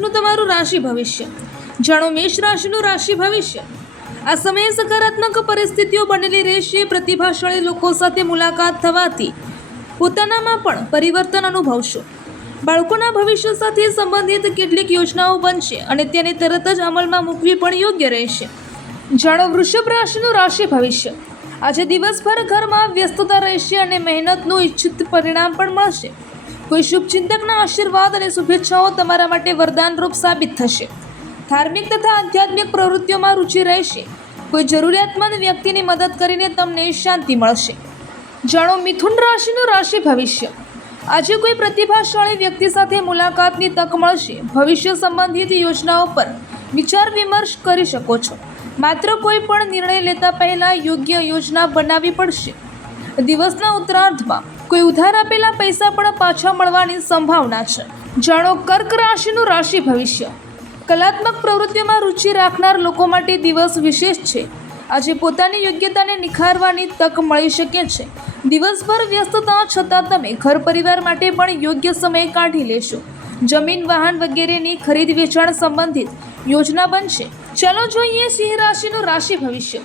આજનું તમારું રાશિ ભવિષ્ય જાણો મેષ રાશિનું રાશિ ભવિષ્ય। આ સમયે સકારાત્મક પરિસ્થિતિઓ બનેલી રહેશે। પ્રતિભાશાળી લોકો સાથે મુલાકાત થવાથી પોતાનામાં પણ પરિવર્તન અનુભવશો। બાળકોના ભવિષ્ય સાથે સંબંધિત કેટલીક યોજનાઓ બનશે અને તેને તરત જ અમલમાં મૂકવી પણ યોગ્ય રહેશે। જાણો વૃષભ રાશિનું રાશિ ભવિષ્ય। આજે દિવસભર ઘરમાં વ્યસ્તતા રહેશે અને મહેનતનું ઈચ્છિત પરિણામ પણ મળશે। કોઈ શુભચિંતકના આશીર્વાદ અને શુભેચ્છાઓ તમારા માટે વરદાનરૂપ સાબિત થશે। ધાર્મિક તથા આધ્યાત્મિક પ્રવૃત્તિઓમાં રુચિ રહેશે। કોઈ જરૂરિયાતમંદ વ્યક્તિની મદદ કરીને તમને શાંતિ મળશે। જાણો મિથુન રાશિનું રાશિ ભવિષ્ય। આજે કોઈ પ્રતિભાશાળી વ્યક્તિ સાથે મુલાકાતની તક મળશે। ભવિષ્ય સંબંધિત યોજનાઓ પર વિચાર વિમર્શ કરી શકો છો। માત્ર કોઈ પણ નિર્ણય લેતા પહેલા યોગ્ય યોજના બનાવવી પડશે। દિવસના ઉત્તરાર્ધમાં કોઈ ઉધાર આપેલા પૈસા પણ પાછા મળવાની સંભાવના છે। જાણો કર્ક રાશિનું રાશિ ભવિષ્ય। કલાત્મક પ્રવૃત્તિઓમાં રુચિ રાખનાર લોકો માટે દિવસ વિશેષ છે। આજે પોતાની યોગ્યતાને નિખારવાની તક મળી શકે છે। દિવસભર વ્યસ્તતા છતાં તમે ઘર પરિવાર માટે પણ યોગ્ય સમય કાઢી લેશો। જમીન વાહન વગેરેની ખરીદ વેચાણ સંબંધિત યોજના બનશે। ચાલો જોઈએ સિંહ રાશિનું રાશિ ભવિષ્ય।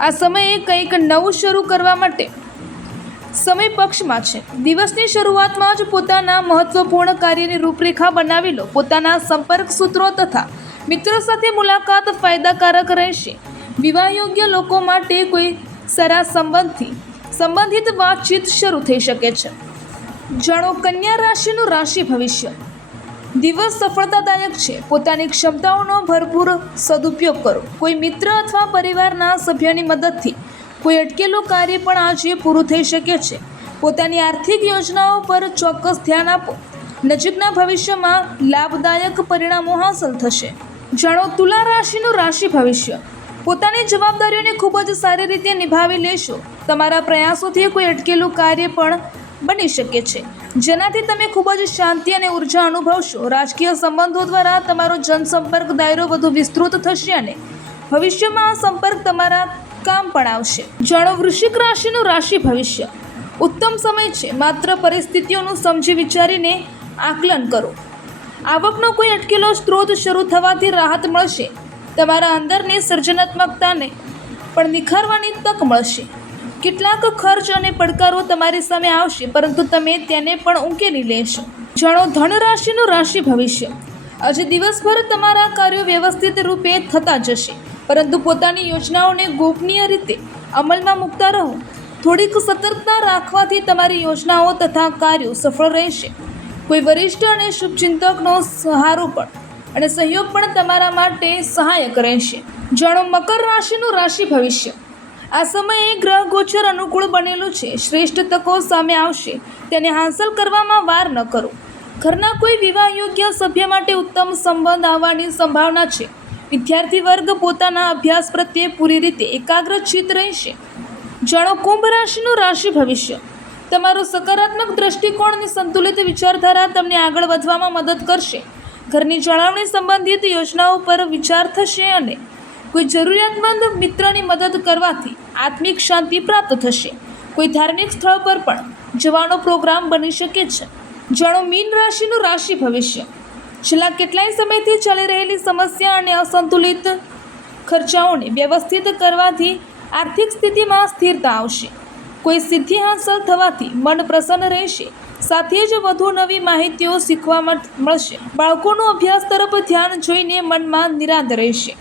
આ સમયે કંઈક નવું શરૂ કરવા માટે સમય પક્ષમાં છે। દિવસની શરૂઆતમાં જ પોતાના મહત્વપૂર્ણ કાર્યની રૂપરેખા બનાવી લો। પોતાના સંપર્ક સૂત્રો તથા મિત્રો સાથે મુલાકાત ફાયદાકારક રહેશે। વિવાહ યોગ્ય લોકો માટે કોઈ સારા સંબંધિત વાતચીત શરૂ થઈ શકે છે। જાણો કન્યા રાશિનું રાશિ ભવિષ્ય। દિવસ સફળતાદાયક છે। પોતાની ક્ષમતાઓનો ભરપૂર સદુપયોગ કરો। કોઈ મિત્ર અથવા પરિવારના સભ્યની મદદથી કોઈ અટકેલું કાર્ય પણ આજે પૂરું થઈ શકે છે। પોતાની આર્થિક યોજનાઓ પર ચોક્કસ ધ્યાન આપો। નજીકના ભવિષ્યમાં લાભદાયક પરિણામો હાંસલ થશે। જાણો તુલા રાશિનું રાશિ ભવિષ્ય। પોતાની જવાબદારીઓને ખૂબ જ સારી રીતે નિભાવી લેશો। તમારા પ્રયાસોથી કોઈ અટકેલું કાર્ય પણ બની શકે છે, જેનાથી તમે ખૂબ જ શાંતિ અને ઉર્જા અનુભવશો। રાજકીય સંબંધો દ્વારા તમારો જનસંપર્ક દાયરો વધુ વિસ્તૃત થશે અને ભવિષ્યમાં આ સંપર્ક તમારા કામ પણ આવશે। જાણો વૃશ્ચિક રાશિનું રાશિ ભવિષ્ય। ઉત્તમ સમય છે। માત્ર પરિસ્થિતિઓનું સમજી વિચારીને આકલન કરો। આવકનો કોઈ અટકેલો સ્ત્રોત શરૂ થવાથી રાહત મળશે। તમારા અંદરની સર્જનાત્મકતાને પણ નિખારવાની તક મળશે। કેટલાક ખર્ચ અને પડકારો તમારી સામે આવશે, પરંતુ તમે તેને પણ ઉકેલી લેશો। જાણો ધન રાશિનું રાશિ ભવિષ્ય। આજે દિવસભર તમારા કાર્યો વ્યવસ્થિત રૂપે થતા જશે, પરંતુ પોતાની યોજનાઓને ગોપનીય રીતે અમલમાં મૂકતા રહો। થોડીક સતર્કતા રાખવાથી તમારી યોજનાઓ તથા કાર્યો સફળ રહેશે। કોઈ વરિષ્ઠ અને શુભચિંતકનો સહારો પણ અને સહયોગ પણ તમારા માટે સહાયક રહેશે। જાણો મકર રાશિનું રાશિ ભવિષ્ય। આ સમયે ગ્રહ ગોચર અનુકૂળ બનેલું છે। શ્રેષ્ઠ તકો સામે આવશે, તેને હાંસલ કરવામાં વાર ન કરો। ઘરના કોઈ વિવાહ યોગ્ય સભ્ય માટે ઉત્તમ સંબંધ આવવાની સંભાવના છે। વિદ્યાર્થી વર્ગ પોતાના અભ્યાસ પ્રત્યે પૂરી રીતે એકાગ્રચિત્ત રહેશે। જાણો કુંભ રાશિનું રાશિ ભવિષ્ય। તમારો સકારાત્મક દ્રષ્ટિકોણ અને સંતુલિત વિચારધારા તમને આગળ વધવામાં મદદ કરશે। ઘરની જાળવણી સંબંધિત યોજનાઓ પર વિચાર થશે અને કોઈ જરૂરિયાતમંદ મિત્રની મદદ કરવાથી આત્મિક શાંતિ પ્રાપ્ત થશે। કોઈ ધાર્મિક સ્થળ પર પણ જવાનો પ્રોગ્રામ બની શકે છે। જાણો મીન રાશિનું રાશિ ભવિષ્ય। છેલ્લા કેટલાય સમયથી ચાલી રહેલી સમસ્યા અને અસંતુલિત ખર્ચાઓને વ્યવસ્થિત કરવાથી આર્થિક સ્થિતિમાં સ્થિરતા આવશે। કોઈ સિદ્ધિ હાંસલ થવાથી મન પ્રસન્ન રહેશે। સાથે જ વધુ નવી માહિતીઓ શીખવા મળશે। બાળકોનું અભ્યાસ તરફ ધ્યાન જોઈને મનમાં નિરાંત રહેશે।